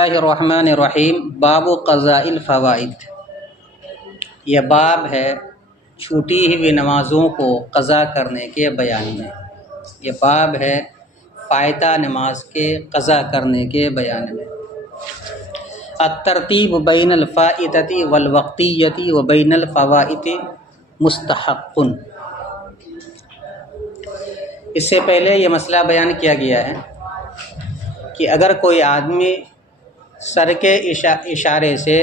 اللہ الرحمن الرحیم باب قضاء الفوائد۔ یہ باب ہے چھوٹی ہوئی نمازوں کو قضا کرنے کے بیان میں۔ یہ باب ہے فائتہ نماز کے قضا کرنے کے بیان میں۔ الترتیب بین الفائتۃ والوقتیۃ و بین الفوائد مستحق۔ اس سے پہلے یہ مسئلہ بیان کیا گیا ہے کہ اگر کوئی آدمی سر کے اشارے سے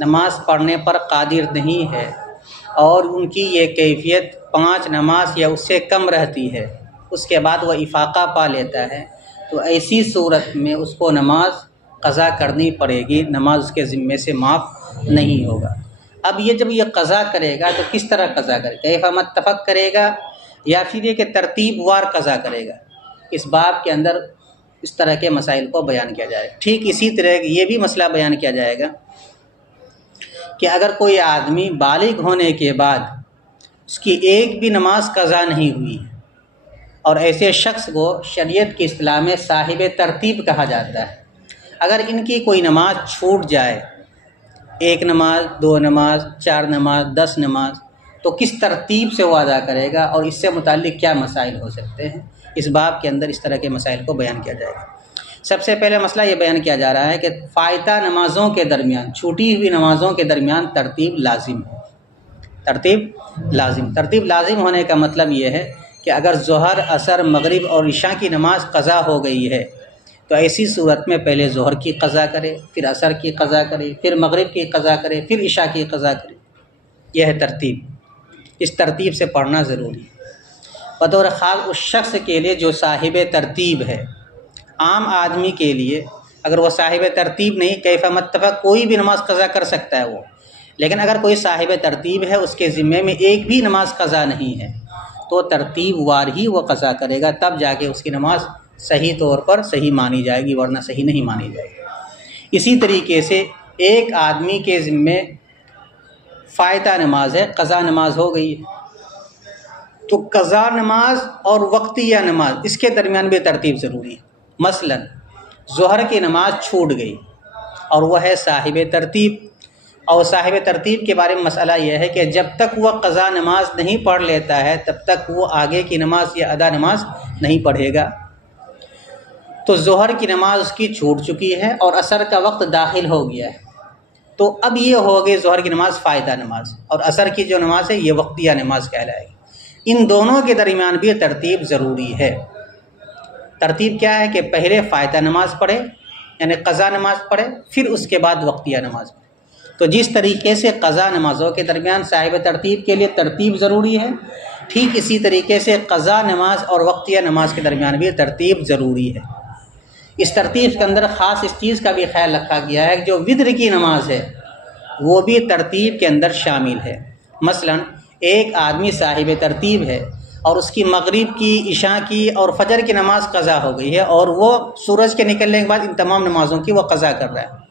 نماز پڑھنے پر قادر نہیں ہے اور ان کی یہ کیفیت 5 نماز یا اس سے کم رہتی ہے، اس کے بعد وہ افاقہ پا لیتا ہے، تو ایسی صورت میں اس کو نماز قضا کرنی پڑے گی، نماز اس کے ذمے سے معاف نہیں ہوگا۔ اب یہ جب یہ قضا کرے گا تو کس طرح قضا کرے گا؟ کیف متفق کرے گا یا پھر یہ کہ ترتیب وار قضا کرے گا؟ اس باب کے اندر اس طرح کے مسائل کو بیان کیا جائے گا۔ ٹھیک اسی طرح یہ بھی مسئلہ بیان کیا جائے گا کہ اگر کوئی آدمی بالغ ہونے کے بعد اس کی ایک بھی نماز قضا نہیں ہوئی اور ایسے شخص کو شریعت کی اصطلاح میں صاحب ترتیب کہا جاتا ہے، اگر ان کی کوئی نماز چھوٹ جائے، 1 نماز، 2 نماز، 4 نماز، 10 نماز، تو کس ترتیب سے وہ ادا کرے گا اور اس سے متعلق کیا مسائل ہو سکتے ہیں؟ اس باب کے اندر اس طرح کے مسائل کو بیان کیا جائے گا۔ سب سے پہلے مسئلہ یہ بیان کیا جا رہا ہے کہ فائتہ نمازوں کے درمیان، چھوٹی ہوئی نمازوں کے درمیان ترتیب لازم ہے۔ ترتیب لازم ہونے کا مطلب یہ ہے کہ اگر ظہر، عصر، مغرب اور عشاء کی نماز قضا ہو گئی ہے تو ایسی صورت میں پہلے ظہر کی قضا کرے، پھر عصر کی قضا کرے، پھر مغرب کی قضا کرے، پھر عشاء کی قضا کرے۔ یہ ہے ترتیب۔ اس ترتیب سے پڑھنا ضروری ہے، بطور خاص اس شخص کے لیے جو صاحب ترتیب ہے۔ عام آدمی کے لیے اگر وہ صاحب ترتیب نہیں، کیف متفق کوئی بھی نماز قضا کر سکتا ہے وہ، لیکن اگر کوئی صاحب ترتیب ہے، اس کے ذمے میں ایک بھی نماز قضا نہیں ہے، تو ترتیب وار ہی وہ قضا کرے گا، تب جا کے اس کی نماز صحیح طور پر صحیح مانی جائے گی، ورنہ صحیح نہیں مانی جائے گی۔ اسی طریقے سے ایک آدمی کے ذمے فائتہ نماز ہے، قضا نماز ہو گئی ہے، تو قضا نماز اور وقتیہ نماز اس کے درمیان بھی ترتیب ضروری ہے۔ مثلا ظہر کی نماز چھوٹ گئی اور وہ ہے صاحب ترتیب، اور صاحب ترتیب کے بارے میں مسئلہ یہ ہے کہ جب تک وہ قضا نماز نہیں پڑھ لیتا ہے تب تک وہ آگے کی نماز یا ادا نماز نہیں پڑھے گا۔ تو ظہر کی نماز اس کی چھوٹ چکی ہے اور عصر کا وقت داخل ہو گیا ہے، تو اب یہ ہو گئی ظہر کی نماز فائدہ نماز، اور عصر کی جو نماز ہے یہ وقتیہ نماز کہلائے گی۔ ان دونوں کے درمیان بھی ترتیب ضروری ہے۔ ترتیب کیا ہے کہ پہلے فائدہ نماز پڑھے، یعنی قضا نماز پڑھے، پھر اس کے بعد وقتیہ نماز پڑھے۔ تو جس طریقے سے قضا نمازوں کے درمیان صاحب ترتیب کے لیے ترتیب ضروری ہے، ٹھیک اسی طریقے سے قضا نماز اور وقتیہ نماز کے درمیان بھی ترتیب ضروری ہے۔ اس ترتیب کے اندر خاص اس چیز کا بھی خیال رکھا گیا ہے کہ جو وتر کی نماز ہے وہ بھی ترتیب کے اندر شامل ہے۔ مثلا ایک آدمی صاحب ترتیب ہے اور اس کی مغرب کی، عشاء کی اور فجر کی نماز قضا ہو گئی ہے، اور وہ سورج کے نکلنے کے بعد ان تمام نمازوں کی وہ قضا کر رہا ہے،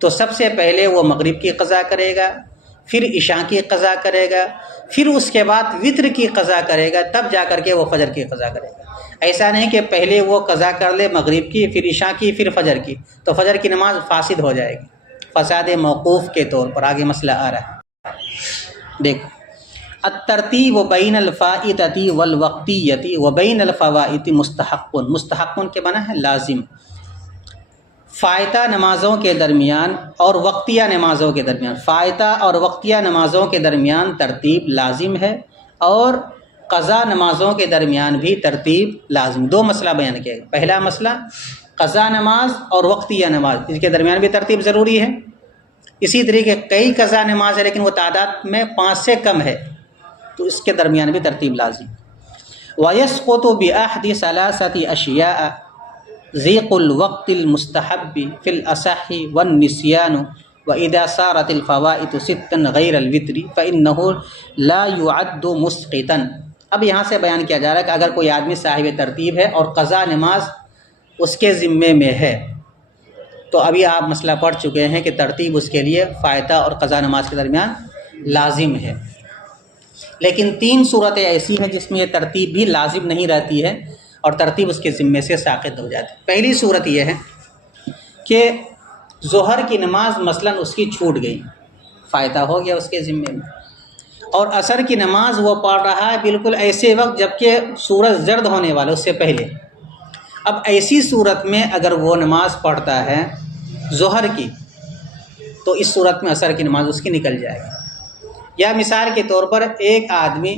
تو سب سے پہلے وہ مغرب کی قضا کرے گا، پھر عشاء کی قضا کرے گا، پھر اس کے بعد وتر کی قضا کرے گا، تب جا کر کے وہ فجر کی قضا کرے گا۔ ایسا نہیں کہ پہلے وہ قضا کر لے مغرب کی، پھر عشاء کی، پھر فجر کی، تو فجر کی نماز فاسد ہو جائے گی، فساد موقوف کے طور پر آگے مسئلہ آ رہا ہے۔ دیکھو، الترتیب بین الفائتۃ والوقتیۃ و بین الفوائد مستحق۔ مستحق کے معنی ہے لازم۔ فائتہ نمازوں کے درمیان اور وقتیہ نمازوں کے درمیان، فائتہ اور وقتیہ نمازوں کے درمیان ترتیب لازم ہے، اور قضا نمازوں کے درمیان بھی ترتیب لازم۔ دو مسئلہ بیان کیا گیا۔ پہلا مسئلہ قضا نماز اور وقتیہ نماز، اس کے درمیان بھی ترتیب ضروری ہے۔ اسی طریقے کئی قضا نماز ہے لیکن وہ تعداد میں 5 سے کم ہے، تو اس کے درمیان بھی ترتیب لازم۔ وَيَسْقُطُ بِأَحْدِ ثَلَاثَةِ أَشْيَاءَ ضِيقُ الْوَقْتِ الْمُسْتَحَبِّ فِي الْأَصَحِّ وَالنِّسْيَانُ وَإِذَا صَارَتِ الْفَوَائِدُ سِتًّا غَيْرَ الْوِتْرِ فَإِنَّهُ لَا يُعَدُّ مُسْقِطًا۔ اب یہاں سے بیان کیا جا رہا ہے کہ اگر کوئی آدمی صاحب ترتیب ہے اور قضا نماز اس کے ذمے میں ہے، تو ابھی آپ مسئلہ پڑھ چکے ہیں کہ ترتیب اس کے لیے فائتہ اور قضا نماز کے درمیان لازم ہے۔ لیکن 3 صورتیں ایسی ہیں جس میں یہ ترتیب بھی لازم نہیں رہتی ہے اور ترتیب اس کے ذمے سے ساقط ہو جاتی ہے۔ پہلی صورت یہ ہے کہ ظہر کی نماز مثلاً اس کی چھوٹ گئی، فائتہ ہو گیا اس کے ذمے میں، اور عصر کی نماز وہ پڑھ رہا ہے بالکل ایسے وقت جب کہ سورج زرد ہونے والا اس سے پہلے۔ اب ایسی صورت میں اگر وہ نماز پڑھتا ہے ظہر کی تو اس صورت میں عصر کی نماز اس کی نکل جائے گی۔ یا مثال کے طور پر ایک آدمی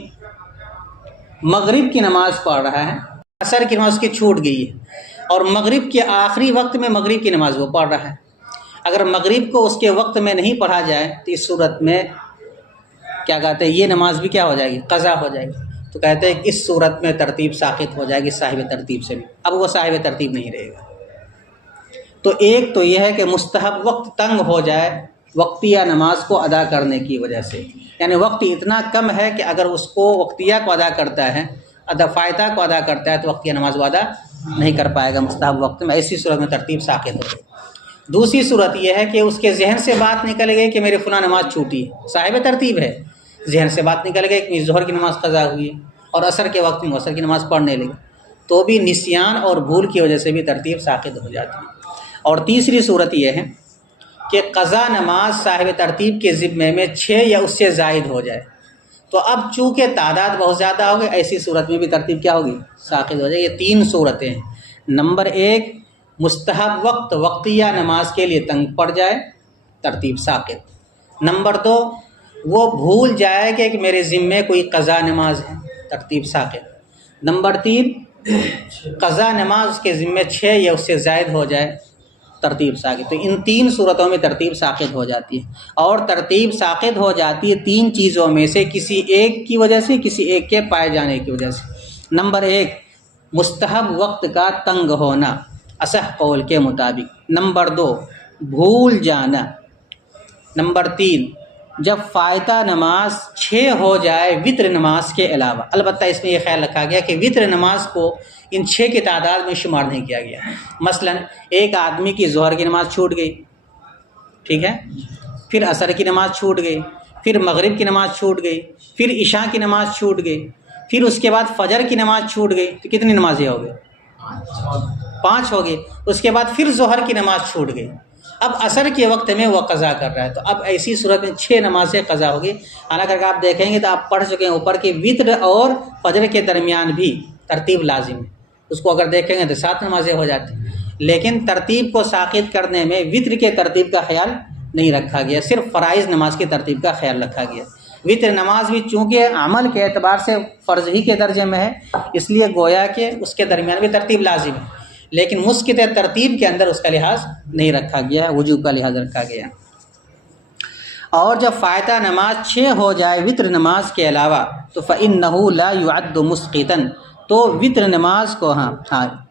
مغرب کی نماز پڑھ رہا ہے، عصر کی نماز اس کی چھوٹ گئی ہے، اور مغرب کے آخری وقت میں مغرب کی نماز وہ پڑھ رہا ہے۔ اگر مغرب کو اس کے وقت میں نہیں پڑھا جائے تو اس صورت میں کیا کہتے ہیں، یہ نماز بھی کیا ہو جائے گی، قضا ہو جائے گی۔ تو کہتے ہیں کہ اس صورت میں ترتیب ساقط ہو جائے گی صاحب ترتیب سے بھی، اب وہ صاحب ترتیب نہیں رہے گا۔ تو ایک تو یہ ہے کہ مستحب وقت تنگ ہو جائے وقتیہ نماز کو ادا کرنے کی وجہ سے، یعنی وقت اتنا کم ہے کہ اگر اس کو وقتیہ کو ادا کرتا ہے، فائتہ کو ادا کرتا ہے تو وقتیہ نماز وہ ادا نہیں کر پائے گا مستحب وقت میں، ایسی صورت میں ترتیب ساقط ہو جائے۔ دوسری صورت یہ ہے کہ اس کے ذہن سے بات نکل گئی کہ میرے فلاں نماز چھوٹی ہے، صاحب ترتیب ہے، ذہن سے بات نکل گئی کہ ظہر کی نماز قضا ہوئی ہے اور عصر کے وقت میں عصر کی نماز پڑھنے لگے، تو بھی نسیان اور بھول کی وجہ سے بھی ترتیب ساقط ہو جاتی ہے۔ اور تیسری صورت یہ ہے کہ قضا نماز صاحب ترتیب کے ذمے میں 6 یا اس سے زائد ہو جائے، تو اب چونکہ تعداد بہت زیادہ ہوگی، ایسی صورت میں بھی ترتیب کیا ہوگی، ساقط ہو جائے۔ یہ 3 صورتیں ہیں۔ نمبر 1، مستحب وقت وقتیہ نماز کے لیے تنگ پڑ جائے، ترتیب ساقط۔ نمبر 2، وہ بھول جائے کہ میرے ذمے کوئی قضا نماز ہے، ترتیب ساقط۔ نمبر 3، قضا نماز اس کے ذمے 6 یا اس سے زائد ہو جائے، ترتیب ساقط۔ تو ان 3 صورتوں میں ترتیب ساقط ہو جاتی ہے، اور ترتیب ساقط ہو جاتی ہے 3 چیزوں میں سے کسی ایک کی وجہ سے، کسی ایک کے پائے جانے کی وجہ سے۔ نمبر 1، مستحب وقت کا تنگ ہونا اصح قول کے مطابق۔ نمبر 2، بھول جانا۔ نمبر 3، جب فائتہ نماز 6 ہو جائے وتر نماز کے علاوہ، البتہ اس میں یہ خیال رکھا گیا کہ وتر نماز کو ان 6 کی تعداد میں شمار نہیں کیا گیا۔ مثلا ایک آدمی کی ظہر کی نماز چھوٹ گئی، ٹھیک ہے، پھر عصر کی نماز چھوٹ گئی، پھر مغرب کی نماز چھوٹ گئی، پھر عشاء کی نماز چھوٹ گئی، پھر اس کے بعد فجر کی نماز چھوٹ گئی، تو کتنی نمازیں ہو گئی، 5 ہو گئی۔ اس کے بعد پھر ظہر کی نماز چھوٹ گئی، اب عصر کے وقت میں وہ قضا کر رہا ہے، تو اب ایسی صورت میں 6 نمازیں قضا ہوگی۔ حالانکہ اگر آپ دیکھیں گے تو آپ پڑھ چکے ہیں اوپر کہ وتر اور فجر کے درمیان بھی ترتیب لازم ہے، اس کو اگر دیکھیں گے تو 7 نمازیں ہو جاتی ہیں، لیکن ترتیب کو ساقط کرنے میں وتر کے ترتیب کا خیال نہیں رکھا گیا، صرف فرائض نماز کی ترتیب کا خیال رکھا گیا۔ وتر نماز بھی چونکہ عمل کے اعتبار سے فرض ہی کے درجے میں ہے، اس لیے گویا کہ اس کے درمیان بھی ترتیب لازم ہے، لیکن مسقط ترتیب کے اندر اس کا لحاظ نہیں رکھا گیا ہے، وجوب کا لحاظ رکھا گیا۔ اور جب فائتہ نماز 6 ہو جائے وتر نماز کے علاوہ تو فإنہ لا يعد مسقطا، تو وتر نماز کو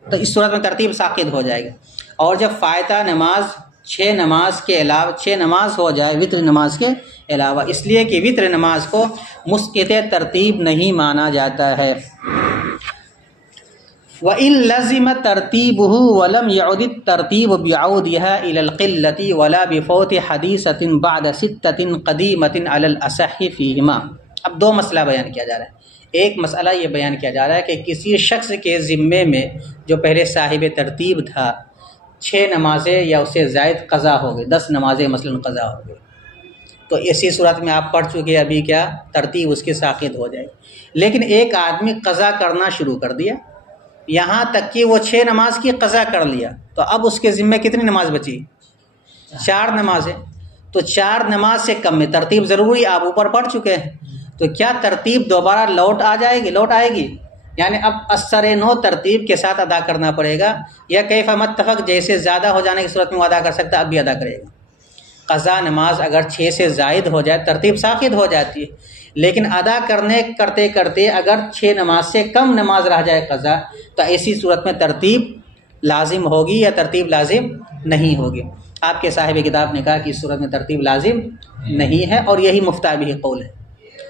تو اس صورت میں ترتیب ساقط ہو جائے گا۔ اور جب فائتہ نماز 6 نماز کے علاوہ 6 نماز ہو جائے وتر نماز کے علاوہ، اس لیے کہ وتر نماز کو مسقط ترتیب نہیں مانا جاتا ہے۔ وَإِن لَزِمَ تَرْتِيبُهُ وَلَمْ يَعُدِ التَّرْتِيبُ بِعَوْدِهَا إِلَى الْقِلَّةِ وَلَا بِفَوْتِ حَدِيثَةٍ بَعْدَ 6 قَدِيمَةٍ عَلَى الْأَصَحِّ فِيهِمَا۔ اب 2 مسئلہ بیان کیا جا رہا ہے۔ ایک مسئلہ یہ بیان کیا جا رہا ہے کہ کسی شخص کے ذمے میں جو پہلے صاحب ترتیب تھا 6 نمازیں یا اس سے زائد قضا ہو گئی، 10 نمازیں مثلا قضا ہو گئی، تو اسی صورت میں آپ پڑھ چکے ابھی کیا ترتیب اس کی ساقط ہو جائے گی۔ لیکن ایک آدمی قضا کرنا شروع کر دیا، یہاں تک کہ وہ 6 نماز کی قضا کر لیا، تو اب اس کے ذمے کتنی نماز بچی، 4 نمازیں، تو 4 نماز سے کم میں ترتیب ضروری آپ اوپر پڑھ چکے ہیں، تو کیا ترتیب دوبارہ لوٹ آئے گی، یعنی اب اثر نو ترتیب کے ساتھ ادا کرنا پڑے گا، یا کیف متفق جیسے زیادہ ہو جانے کی صورت میں وہ ادا کر سکتا اب بھی ادا کرے گا۔ قضا نماز اگر 6 سے زائد ہو جائے ترتیب ساقط ہو جاتی ہے، لیکن ادا کرتے کرتے اگر 6 نماز سے کم نماز رہ جائے قضا، تو ایسی صورت میں ترتیب لازم ہوگی یا ترتیب لازم نہیں ہوگی۔ آپ کے صاحب کتاب نے کہا کہ اس صورت میں ترتیب لازم نہیں ہے، اور یہی مفتیٰ بھی قول ہے۔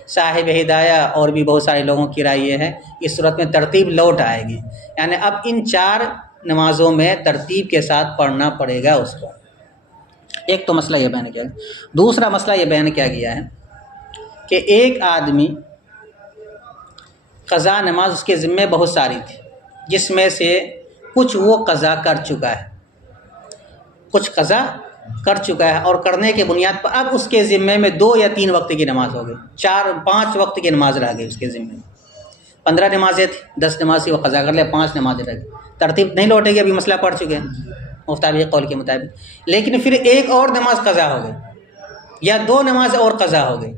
صاحب ہدایہ اور بھی بہت سارے لوگوں کی رائے یہ ہے اس صورت میں ترتیب لوٹ آئے گی، یعنی اب ان 4 نمازوں میں ترتیب کے ساتھ پڑھنا پڑے گا اس کو۔ ایک تو مسئلہ یہ بیان کیا گیا۔ دوسرا مسئلہ یہ بیان کیا گیا ہے کہ ایک آدمی قضا نماز اس کے ذمے بہت ساری تھی، جس میں سے کچھ وہ قضا کر چکا ہے، کچھ قضا کر چکا ہے اور کرنے کے بنیاد پر اب اس کے ذمے میں 2 یا 3 وقت کی نماز ہو گئی، 4 5 وقت کی نماز رہ گئی اس کے ذمے میں۔ 15 نمازیں تھیں، 10 نماز وہ قضا کر لے، 5 نمازیں رہ گئی، ترتیب نہیں لوٹے گی، ابھی مسئلہ پڑھ چکے ہیں مفتابی قول کے مطابق۔ لیکن پھر ایک اور نماز قضا ہو گئی یا 2 نماز اور قضا ہو گئی،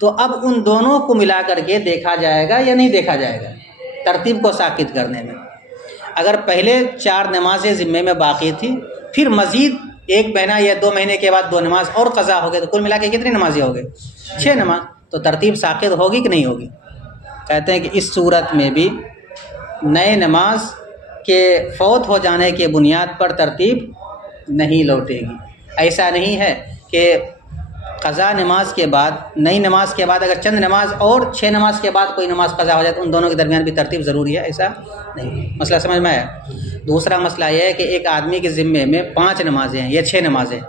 تو اب ان دونوں کو ملا کر کے دیکھا جائے گا یا نہیں دیکھا جائے گا ترتیب کو ساقط کرنے میں۔ اگر پہلے 4 نمازیں ذمے میں باقی تھی، پھر مزید 1 مہینہ یا 2 مہینے کے بعد 2 نماز اور قضا ہو گئے، تو کل ملا کے کتنی نمازیں ہو گئی؟ 6 نماز۔ تو ترتیب ساقط ہوگی کہ نہیں ہوگی؟ کہتے ہیں کہ اس صورت میں بھی نئے نماز کے فوت ہو جانے کے بنیاد پر ترتیب نہیں لوٹے گی۔ ایسا نہیں ہے کہ قضا نماز کے بعد، نئی نماز کے بعد اگر چند نماز اور 6 نماز کے بعد کوئی نماز قضا ہو جائے تو ان دونوں کے درمیان بھی ترتیب ضروری ہے، ایسا نہیں۔ مسئلہ سمجھ میں آیا؟ دوسرا مسئلہ یہ ہے کہ ایک آدمی کے ذمے میں 5 نمازیں ہیں یا 6 نمازیں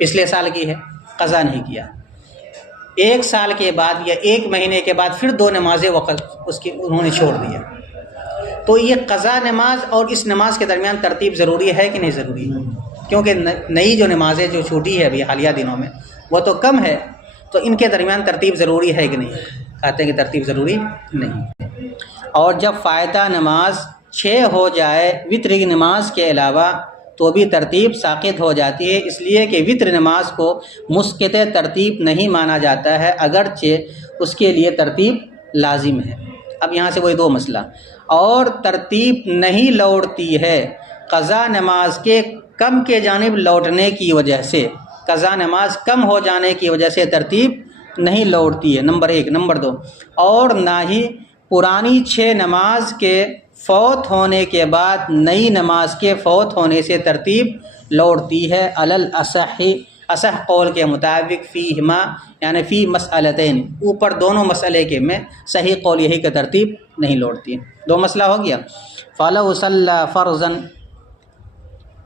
پچھلے سال کی ہے، قضا نہیں کیا، 1 سال کے بعد یا 1 مہینے کے بعد پھر 2 نمازیں وقت اس کی انہوں نے چھوڑ دیا، تو یہ قضا نماز اور اس نماز کے درمیان ترتیب ضروری ہے کہ نہیں ضروری ہے؟ کیونکہ نئی جو نمازیں جو چھوٹی ہے ابھی حالیہ دنوں میں وہ تو کم ہے، تو ان کے درمیان ترتیب ضروری ہے کہ نہیں؟ کہتے ہیں کہ ترتیب ضروری نہیں۔ اور جب فائتہ نماز 6 ہو جائے وتر کی نماز کے علاوہ تو بھی ترتیب ساقط ہو جاتی ہے، اس لیے کہ وتر نماز کو مسقط ترتیب نہیں مانا جاتا ہے اگرچہ اس کے لیے ترتیب لازم ہے۔ اب یہاں سے وہی 2 مسئلہ، اور ترتیب نہیں لوٹتی ہے قضا نماز کے کم کے جانب لوٹنے کی وجہ سے، قضا نماز کم ہو جانے کی وجہ سے ترتیب نہیں لوٹتی ہے، نمبر 1۔ نمبر 2، اور نہ ہی پرانی 6 نماز کے فوت ہونے کے بعد نئی نماز کے فوت ہونے سے ترتیب لوٹتی ہے، علی الاصح، اصح قول کے مطابق، فیہما یعنی فی مسئلتین، اوپر دونوں مسئلے کے میں صحیح قول یہی کہ ترتیب نہیں لوٹتی ہے۔ 2 مسئلہ ہو گیا۔ فَلَوْ صَلَّى فَرْضًا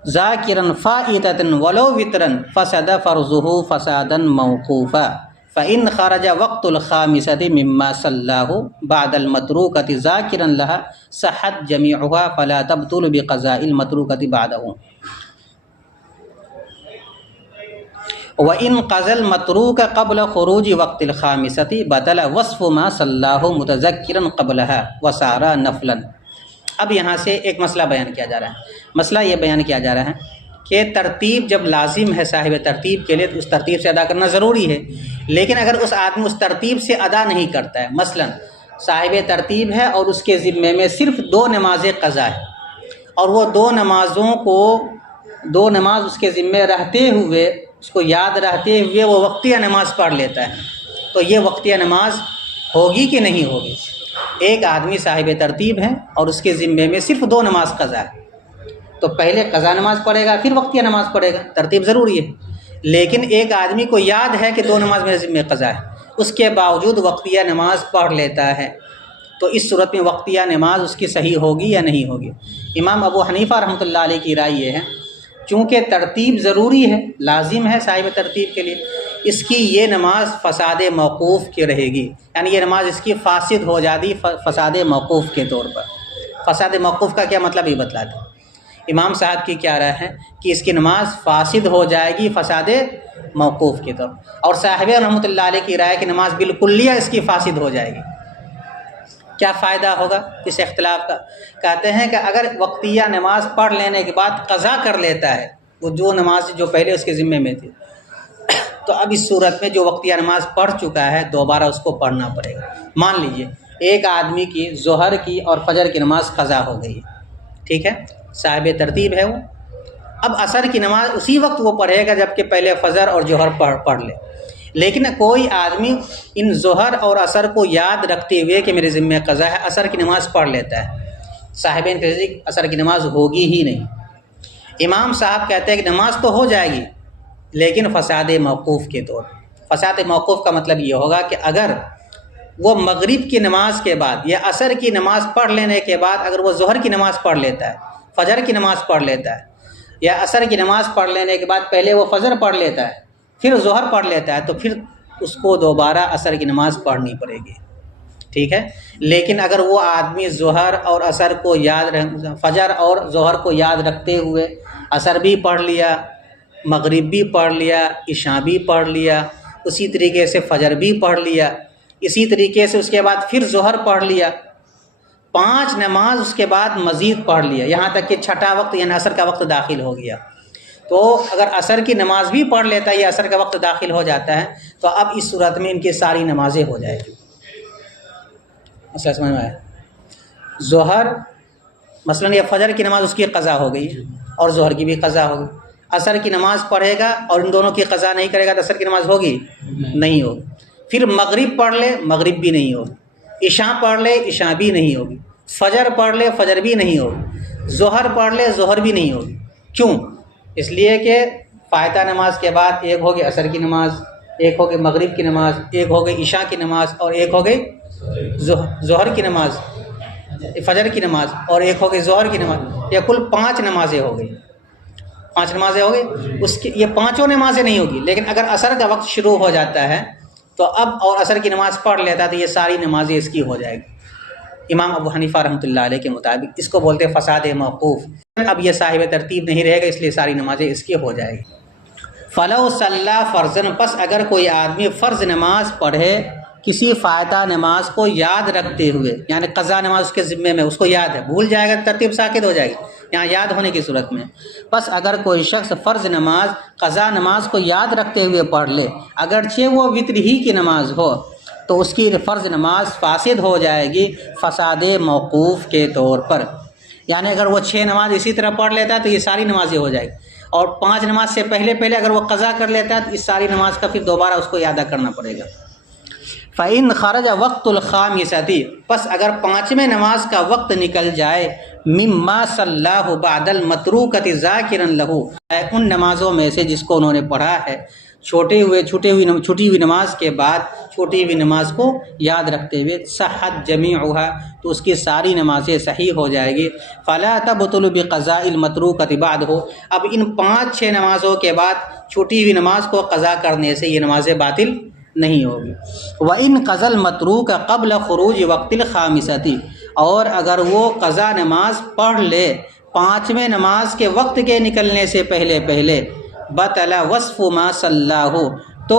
ذاکرا فائتۃ ولو وطرا فسد فرضه فسادا موقوفا فإن خرج وقت الخامسة مما صلاه بعد المتروكة ذاکرا لها صحت جميعها فلا تبطل بقضاء المتروكة بعده وإن قضى المتروك قبل خروج وقت الخامسة بطل وصف ما صلاه متذكرا قبلها وصار نفلا۔ اب یہاں سے ایک مسئلہ بیان کیا جا رہا ہے۔ مسئلہ یہ بیان کیا جا رہا ہے کہ ترتیب جب لازم ہے صاحب ترتیب کے لیے تو اس ترتیب سے ادا کرنا ضروری ہے، لیکن اگر اس آدمی اس ترتیب سے ادا نہیں کرتا ہے، مثلا صاحب ترتیب ہے اور اس کے ذمے میں صرف 2 نمازیں قضا ہے، اور وہ 2 نمازوں کو 2 نماز اس کے ذمے رہتے ہوئے، اس کو یاد رہتے ہوئے وہ وقتیہ نماز پڑھ لیتا ہے، تو یہ وقتیہ نماز ہوگی کہ نہیں ہوگی؟ ایک آدمی صاحب ترتیب ہے اور اس کے ذمے میں صرف 2 نماز قضا ہے، تو پہلے قضا نماز پڑھے گا پھر وقتیہ نماز پڑھے گا، ترتیب ضروری ہے۔ لیکن ایک آدمی کو یاد ہے کہ 2 نماز میرے ذمے قضا ہے، اس کے باوجود وقتیہ نماز پڑھ لیتا ہے، تو اس صورت میں وقتیہ نماز اس کی صحیح ہوگی یا نہیں ہوگی؟ امام ابو حنیفہ رحمۃ اللہ علیہ کی رائے یہ ہے چونکہ ترتیب ضروری ہے، لازم ہے صاحب ترتیب کے لیے، اس کی یہ نماز فساد موقوف کی رہے گی، یعنی یہ نماز اس کی فاسد ہو جاتی فساد موقوف کے طور پر۔ فساد موقوف کا کیا مطلب یہ بتلا دیں۔ امام صاحب کی کیا رائے ہے کہ اس کی نماز فاسد ہو جائے گی فساد موقوف کے طور پر، اور صاحب رحمۃ اللہ علیہ کی رائے کہ نماز بالکلیہ اس کی فاسد ہو جائے گی۔ کیا فائدہ ہوگا اس اختلاف کا؟ کہتے ہیں کہ اگر وقتیہ نماز پڑھ لینے کے بعد قضا کر لیتا ہے وہ جو نماز جو پہلے اس کے ذمے میں تھی، تو اب اس صورت میں جو وقتیہ نماز پڑھ چکا ہے دوبارہ اس کو پڑھنا پڑے گا۔ مان لیجئے ایک آدمی کی ظہر کی اور فجر کی نماز قضا ہو گئی، ٹھیک ہے، صاحب ترتیب ہے وہ، اب عصر کی نماز اسی وقت وہ پڑھے گا جبکہ پہلے فجر اور ظہر پڑھ لے، لیکن کوئی آدمی ان ظہر اور عصر کو یاد رکھتے ہوئے کہ میرے ذمہ قضا ہے عصر کی نماز پڑھ لیتا ہے، صاحب ترتیب عصر کی نماز ہوگی ہی نہیں۔ امام صاحب کہتے ہیں کہ نماز تو ہو جائے گی لیکن فساد موقوف کے طور پر۔ فساد موقوف کا مطلب یہ ہوگا کہ اگر وہ مغرب کی نماز کے بعد یا عصر کی نماز پڑھ لینے کے بعد اگر وہ ظہر کی نماز پڑھ لیتا ہے، فجر کی نماز پڑھ لیتا ہے، یا عصر کی نماز پڑھ لینے کے بعد پہلے وہ فجر پڑھ لیتا ہے پھر ظہر پڑھ لیتا ہے، تو پھر اس کو دوبارہ عصر کی نماز پڑھنی پڑے گی، ٹھیک ہے۔ لیکن اگر وہ آدمی ظہر اور عصر کو فجر اور ظہر کو یاد رکھتے ہوئے عصر بھی پڑھ لیا مغرب بھی پڑھ لیا، عشاء بھی پڑھ لیا، اسی طریقے سے فجر بھی پڑھ لیا، اسی طریقے سے اس کے بعد پھر ظہر پڑھ لیا، 5 نماز اس کے بعد مزید پڑھ لیا، یہاں تک کہ چھٹا وقت یعنی عصر کا وقت داخل ہو گیا، تو اگر عصر کی نماز بھی پڑھ لیتا ہے یا عصر کا وقت داخل ہو جاتا ہے تو اب اس صورت میں ان کی ساری نمازیں ہو جائیں گی۔ مسئلہ سمجھ میں آیا؟ ظہر مثلاً یہ فجر کی نماز اس کی قضا ہو گئی اور ظہر کی بھی قضا ہو گئی، عصر کی نماز پڑھے گا اور ان دونوں کی قضا نہیں کرے گا تو عصر کی نماز ہوگی نہیں ہوگی، پھر مغرب پڑھ لے مغرب بھی نہیں ہوگی، عشاء پڑھ لے عشاء بھی نہیں ہوگی، فجر پڑھ لے فجر بھی نہیں ہوگی، ظہر پڑھ لے ظہر بھی نہیں ہوگی۔ کیوں؟ اس لیے کہ فائتہ نماز کے بعد ایک ہوگی عصر کی نماز، ایک ہوگی مغرب کی نماز، ایک ہوگی عشاء کی نماز، اور ایک ہوگی ظہر کی نماز، فجر کی نماز، اور ایک ہوگی ظہر کی نماز، یہ کل 5 نمازیں ہو گئی، 5 نمازیں ہو گئی۔ اس کی یہ 5 نمازیں نہیں ہوگی، لیکن اگر عصر کا وقت شروع ہو جاتا ہے تو اب اور عصر کی نماز پڑھ لیتا ہے تو یہ ساری نمازیں اس کی ہو جائے گی۔ امام ابو حنیفہ رحمۃ اللہ علیہ کے مطابق اس کو بولتے ہیں فساد موقوف، اب یہ صاحب ترتیب نہیں رہے گا، اس لیے ساری نمازیں اس کی ہو جائے گی۔ فلو صلی فرضاً، پس اگر کوئی آدمی فرض نماز پڑھے کسی فائتہ نماز کو یاد رکھتے ہوئے، یعنی قضا نماز اس کے ذمے میں، اس کو یاد ہے، بھول جائے گا ترتیب ساکت ہو جائے گی یہاں یاد ہونے کی صورت میں، بس اگر کوئی شخص فرض نماز قضا نماز کو یاد رکھتے ہوئے پڑھ لے اگرچہ وہ وتر ہی کی نماز ہو تو اس کی فرض نماز فاسد ہو جائے گی فساد موقوف کے طور پر، یعنی اگر وہ 6 نماز اسی طرح پڑھ لیتا ہے تو یہ ساری نمازیں ہو جائے گی، اور 5 نماز سے پہلے اگر وہ قضا کر لیتا ہے تو اس ساری نماز کا پھر دوبارہ اس کو ادا کرنا پڑے گا۔ فَإِنْ خَرَجَ وَقْتُ الْخَامِسَةِ، پس اگر 5ویں نماز کا وقت نکل جائے، مِمَّا صَلَّاهُ بَعْدَ الْمَتْرُوكَةِ ذَاكِرًا لَهُ، ان نمازوں میں سے جس کو انہوں نے پڑھا ہے چھوٹی ہوئی نماز کے بعد چھوٹی ہوئی نماز کو یاد رکھتے ہوئے، صحت جمیعها، تو اس کی ساری نمازیں صحیح ہو جائے گی۔ فَلَا تَبْطُلُ بِقَضَاءِ الْمَتْرُوكَةِ بَعْدَهُ، اب ان 5-6 نمازوں کے بعد چھوٹی ہوئی نماز کو قضا کرنے سے یہ نمازیں باطل نہیں ہوگی۔ وَإِنْ قَضَى الْمَتْرُوكَ قَبْلَ خُرُوجِ وَقْتِ الْخَامِسَةِ، اور اگر وہ قضا نماز پڑھ لے 5ویں نماز کے وقت کے نکلنے سے پہلے، بطل وصف ما صلاہ، تو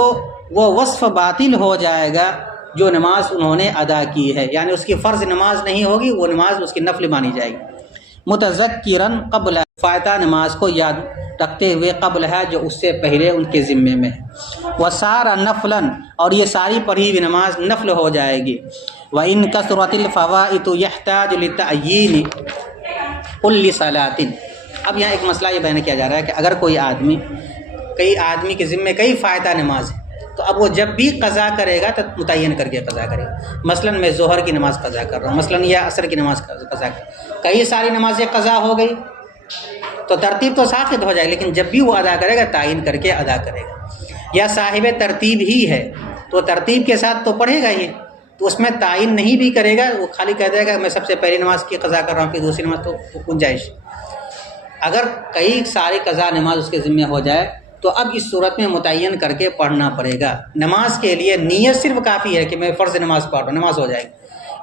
وہ وصف باطل ہو جائے گا جو نماز انہوں نے ادا کی ہے، یعنی اس کی فرض نماز نہیں ہوگی، وہ نماز اس کی نفل مانی جائے گی۔ متذکرن قبل، فائتہ نماز کو یاد رکھتے ہوئے قبل ہے جو اس سے پہلے ان کے ذمے میں ہے، وصار نفلاً، اور یہ ساری پڑھی ہوئی نماز نفل ہو جائے گی۔ وَإِن كَثُرَتِ الْفَوَائِدُ يَحْتَاجُ لِتَعْيِينِ كُلِّ صَلَاةٍ، اب یہاں ایک مسئلہ یہ بیان کیا جا رہا ہے کہ اگر کوئی آدمی کے ذمے کئی فائتہ نماز ہے تو اب وہ جب بھی قضا کرے گا تو متعین کر کے قضا کرے گا، مثلاً میں ظہر کی نماز قضا کر رہا ہوں، مثلاً یا عصر کی نماز قضا کئی ساری نمازیں قضا ہو گئی تو ترتیب تو ساقط ہو جائے، لیکن جب بھی وہ ادا کرے گا تعین کر کے ادا کرے گا، یا صاحب ترتیب ہی ہے تو ترتیب کے ساتھ تو پڑھے گا ہی، تو اس میں تعین نہیں بھی کرے گا، وہ خالی کہہ دے گا میں سب سے پہلی نماز کی قضا کر رہا ہوں پھر دوسری نماز، تو گنجائش۔ اگر کئی ساری قضا نماز اس کے ذمہ ہو جائے تو اب اس صورت میں متعین کر کے پڑھنا پڑے گا۔ نماز کے لیے نیت صرف کافی ہے کہ میں فرض نماز پڑھ رہا ہوں، نماز ہو جائے گی،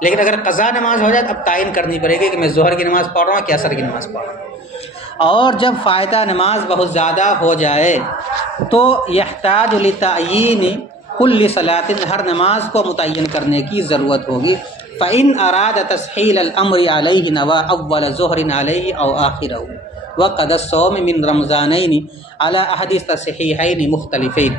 لیکن اگر قضا نماز ہو جائے تو اب تعین کرنی پڑے گی کہ میں ظہر کی نماز پڑھ رہا ہوں کہ عصر کی نماز پڑھ رہا ہوں۔ اور جب فائتہ نماز بہت زیادہ ہو جائے تو یحتاج لتعیین کل صلاۃ، ہر نماز کو متعین کرنے کی ضرورت ہوگی۔ فإن اراد تسہیل الامر علیہ نوى اول ظہر علیہ او آخرہ وقد الصوم من رمضانین علی احد الصحیحین مختلفین۔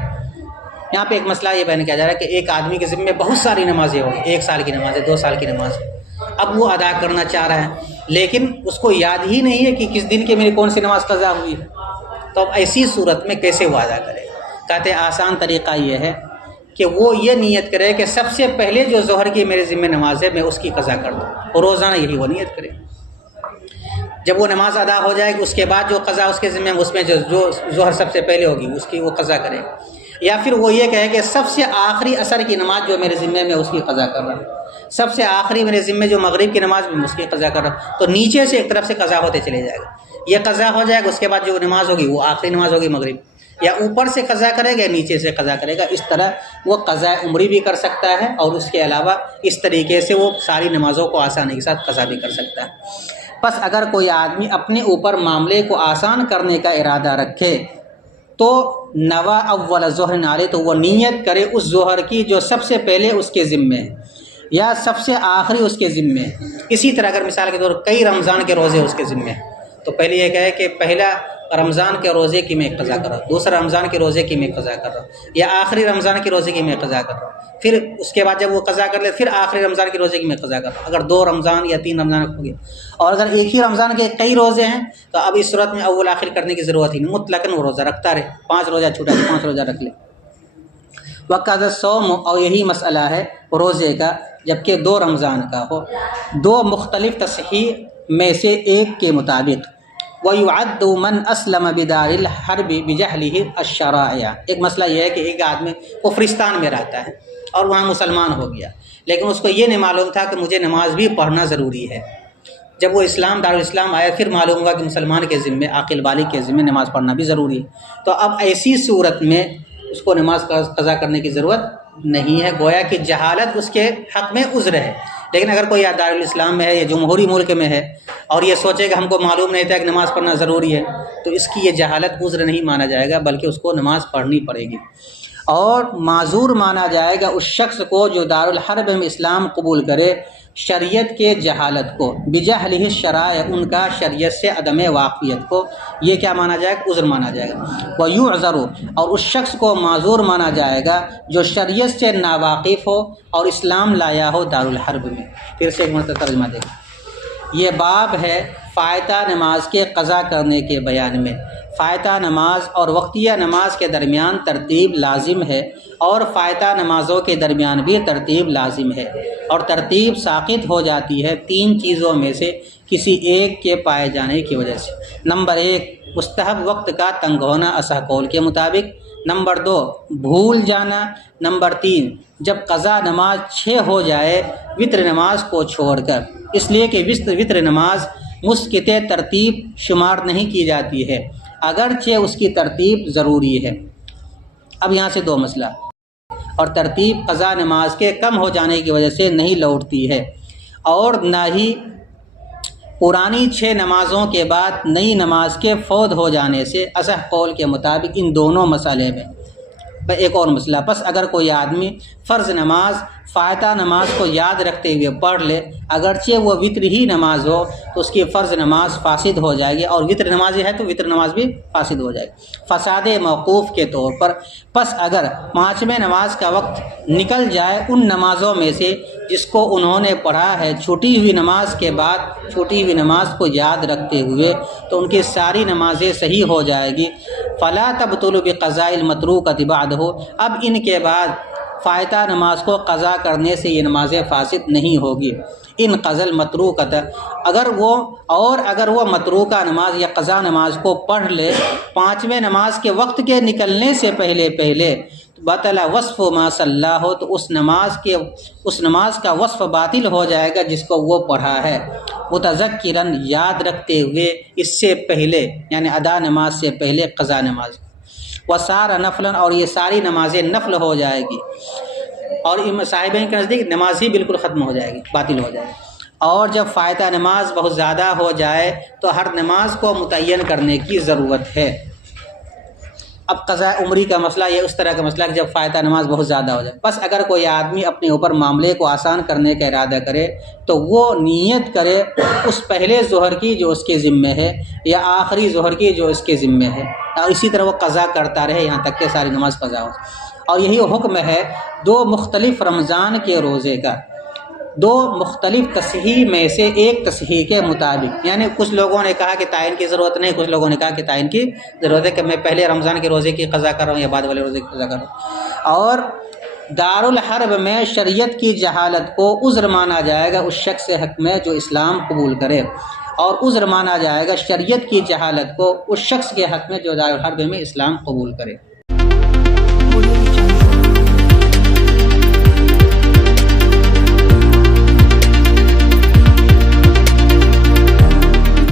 یہاں پہ ایک مسئلہ یہ بیان کیا جا رہا ہے کہ ایک آدمی کے ذمہ بہت ساری نمازیں ہوں گی، 1 سال کی نماز ہے، 2 سال کی نماز ہے، اب وہ ادا کرنا چاہ رہا ہے لیکن اس کو یاد ہی نہیں ہے کہ کس دن کی میری کون سی نماز قضا ہوئی ہے، تو اب ایسی صورت میں کیسے وہ ادا کرے؟ کہتے ہیں آسان طریقہ یہ ہے کہ وہ یہ نیت کرے کہ سب سے پہلے جو ظہر کی میرے ذمہ نماز ہے میں اس کی قضا کر دوں، اور روزانہ یہی وہ نیت کرے۔ جب وہ نماز ادا ہو جائے گی اس کے بعد جو قضا اس کے ذمہ اس میں جو ظہر سب سے پہلے ہوگی اس کی وہ قضا کرے، یا پھر وہ یہ کہے کہ سب سے آخری عصر کی نماز جو میرے ذمہ میں اس کی قضا کر رہا ہوں، سب سے آخری میرے ذمہ جو مغرب کی نماز میں اس کی قضا کر رہا ہوں، تو نیچے سے ایک طرف سے قضا ہوتے چلے جائے گا، یہ قضا ہو جائے گا، اس کے بعد جو نماز ہوگی وہ آخری نماز ہوگی مغرب، یا اوپر سے قضا کرے گا نیچے سے قضا کرے گا، اس طرح وہ قضا عمری بھی کر سکتا ہے، اور اس کے علاوہ اس طریقے سے وہ ساری نمازوں کو آسانی کے ساتھ قضا بھی کر سکتا ہے۔ پس اگر کوئی آدمی اپنے اوپر معاملے کو آسان کرنے کا ارادہ رکھے تو نوا اول ظہر علیہ، تو وہ نیت کرے اس ظہر کی جو سب سے پہلے اس کے ذمے ہے یا سب سے آخری اس کے ذمے ہے۔ اسی طرح اگر مثال کے طور پر کئی رمضان کے روزے اس کے ذمے ہیں تو پہلے یہ کہے کہ پہلا رمضان کے روزے کی میں قضا کر رہا ہوں، دوسرا رمضان کے روزے کی میں قضا کر رہا ہوں، یا آخری رمضان کے روزے کی میں قضا کر رہا ہوں، پھر اس کے بعد جب وہ قضا کر لے پھر آخری رمضان کے روزے کی میں قضا کر رہا ہوں۔ اگر 2 رمضان یا 3 رمضان ہو گئے، اور اگر ایک ہی رمضان کے کئی روزے ہیں تو اب اس صورت میں اول آخر کرنے کی ضرورت ہی نہیں، مطلقاً وہ روزہ رکھتا رہے، 5 روزہ چھوٹا ہے 5 روزہ رکھ لے۔ وقت الصوم، اور یہی مسئلہ ہے روزے کا جبکہ 2 رمضان کا ہو، 2 مختلف تصحیح میں سے ایک کے مطابق۔ وَيُعَدُّ مَنْ أَسْلَمَ بِدَارِ الْحَرْبِ بِجَهْلِهِ الشَّرَائِعَ۔ ایک مسئلہ یہ ہے کہ ایک آدمی کفرستان میں رہتا ہے اور وہاں مسلمان ہو گیا، لیکن اس کو یہ نہیں معلوم تھا کہ مجھے نماز بھی پڑھنا ضروری ہے۔ جب وہ دارالاسلام آیا پھر معلوم ہوا کہ مسلمان کے ذمے، عاقل بالغ کے ذمے نماز پڑھنا بھی ضروری ہے، تو اب ایسی صورت میں اس کو نماز قضا کرنے کی ضرورت نہیں ہے، گویا کہ جہالت اس کے حق میں عذر ہے۔ لیکن اگر کوئی دارالاسلام میں ہے یا جمہوری ملک میں ہے اور یہ سوچے کہ ہم کو معلوم نہیں تھا کہ نماز پڑھنا ضروری ہے، تو اس کی یہ جہالت عذر نہیں مانا جائے گا، بلکہ اس کو نماز پڑھنی پڑے گی۔ اور معذور مانا جائے گا اس شخص کو جو دارالحرب میں اسلام قبول کرے شریعت کے جہالت کو، بجہلہ الشرائع، ان کا شریعت سے عدم واقفیت کو، یہ کیا مانا جائے گا؟ عذر مانا جائے گا۔ وَيُعْذَرُ، اور اس شخص کو معذور مانا جائے گا جو شریعت سے ناواقف ہو اور اسلام لایا ہو دارالحرب میں۔ پھر سے ایک مرتبہ ترجمہ دیکھیں، یہ باب ہے فائتہ نماز کے قضا کرنے کے بیان میں۔ فائتہ نماز اور وقتیہ نماز کے درمیان ترتیب لازم ہے، اور فائتہ نمازوں کے درمیان بھی ترتیب لازم ہے، اور ترتیب ساقط ہو جاتی ہے 3 چیزوں میں سے کسی ایک کے پائے جانے کی وجہ سے۔ نمبر 1، مستحب وقت کا تنگ ہونا اصح قول کے مطابق۔ نمبر 2، بھول جانا۔ نمبر 3، جب قضا نماز 6 ہو جائے وتر نماز کو چھوڑ کر، اس لیے کہ وتر نماز مسقط ترتیب شمار نہیں کی جاتی ہے اگرچہ اس کی ترتیب ضروری ہے۔ اب یہاں سے 2 مسئلہ، اور ترتیب قضا نماز کے کم ہو جانے کی وجہ سے نہیں لوٹتی ہے، اور نہ ہی پرانی 6 نمازوں کے بعد نئی نماز کے فوت ہو جانے سے، اصح قول کے مطابق ان دونوں مسئلے میں۔ ایک اور مسئلہ، پس اگر کوئی آدمی فرض نماز فائتہ نماز کو یاد رکھتے ہوئے پڑھ لے اگرچہ وہ وتر ہی نماز ہو تو اس کی فرض نماز فاسد ہو جائے گی، اور وتر نمازی ہے تو وتر نماز بھی فاسد ہو جائے گی فساد موقوف کے طور پر۔ پس اگر 5ویں نماز کا وقت نکل جائے ان نمازوں میں سے جس کو انہوں نے پڑھا ہے چھوٹی ہوئی نماز کے بعد چھوٹی ہوئی نماز کو یاد رکھتے ہوئے، تو ان کی ساری نمازیں صحیح ہو جائے گی۔ فلا تبطل بقضاء المتروکۃ بعدہ، اب ان کے بعد فائتہ نماز کو قضا کرنے سے یہ نمازیں فاسد نہیں ہوگی۔ ان قضا المتروکۃ، اگر وہ متروکہ نماز یا قضا نماز کو پڑھ لے 5ویں نماز کے وقت کے نکلنے سے پہلے بطل وصف ما صلی ہو، تو اس نماز کا وصف باطل ہو جائے گا جس کو وہ پڑھا ہے، متذکراً، یاد رکھتے ہوئے، اس سے پہلے یعنی ادا نماز سے پہلے قضا نماز، وصار نفلاً، اور یہ ساری نمازیں نفل ہو جائے گی، اور صاحبین کے نزدیک نماز ہی بالکل ختم ہو جائے گی، باطل ہو جائے گی۔ اور جب فائتہ نماز بہت زیادہ ہو جائے تو ہر نماز کو متعین کرنے کی ضرورت ہے۔ اب قضاء عمری کا مسئلہ یہ اس طرح کا مسئلہ کہ جب فائتہ نماز بہت زیادہ ہو جائے، بس اگر کوئی آدمی اپنے اوپر معاملے کو آسان کرنے کا ارادہ کرے تو وہ نیت کرے اس پہلے ظہر کی جو اس کے ذمے ہے یا آخری ظہر کی جو اس کے ذمے ہے، اور اسی طرح وہ قضا کرتا رہے یہاں تک کہ ساری نماز قضا ہو۔ اور یہی حکم ہے 2 مختلف رمضان کے روزے کا، 2 مختلف تصحیح میں سے ایک تصحیح کے مطابق، یعنی کچھ لوگوں نے کہا کہ تعین کی ضرورت نہیں، کچھ لوگوں نے کہا کہ تعین کی ضرورت ہے، کہ میں پہلے رمضان کے روزے کی قضا کر رہا ہوں یا بعد والے روزے کی قضا کر رہا ہوں۔ اور دارالحرب میں شریعت کی جہالت کو عذر مانا جائے گا اس شخص کے حق میں جو اسلام قبول کرے، اور عذر مانا جائے گا شریعت کی جہالت کو اس شخص کے حق میں جو دارالحرب میں اسلام قبول کرے۔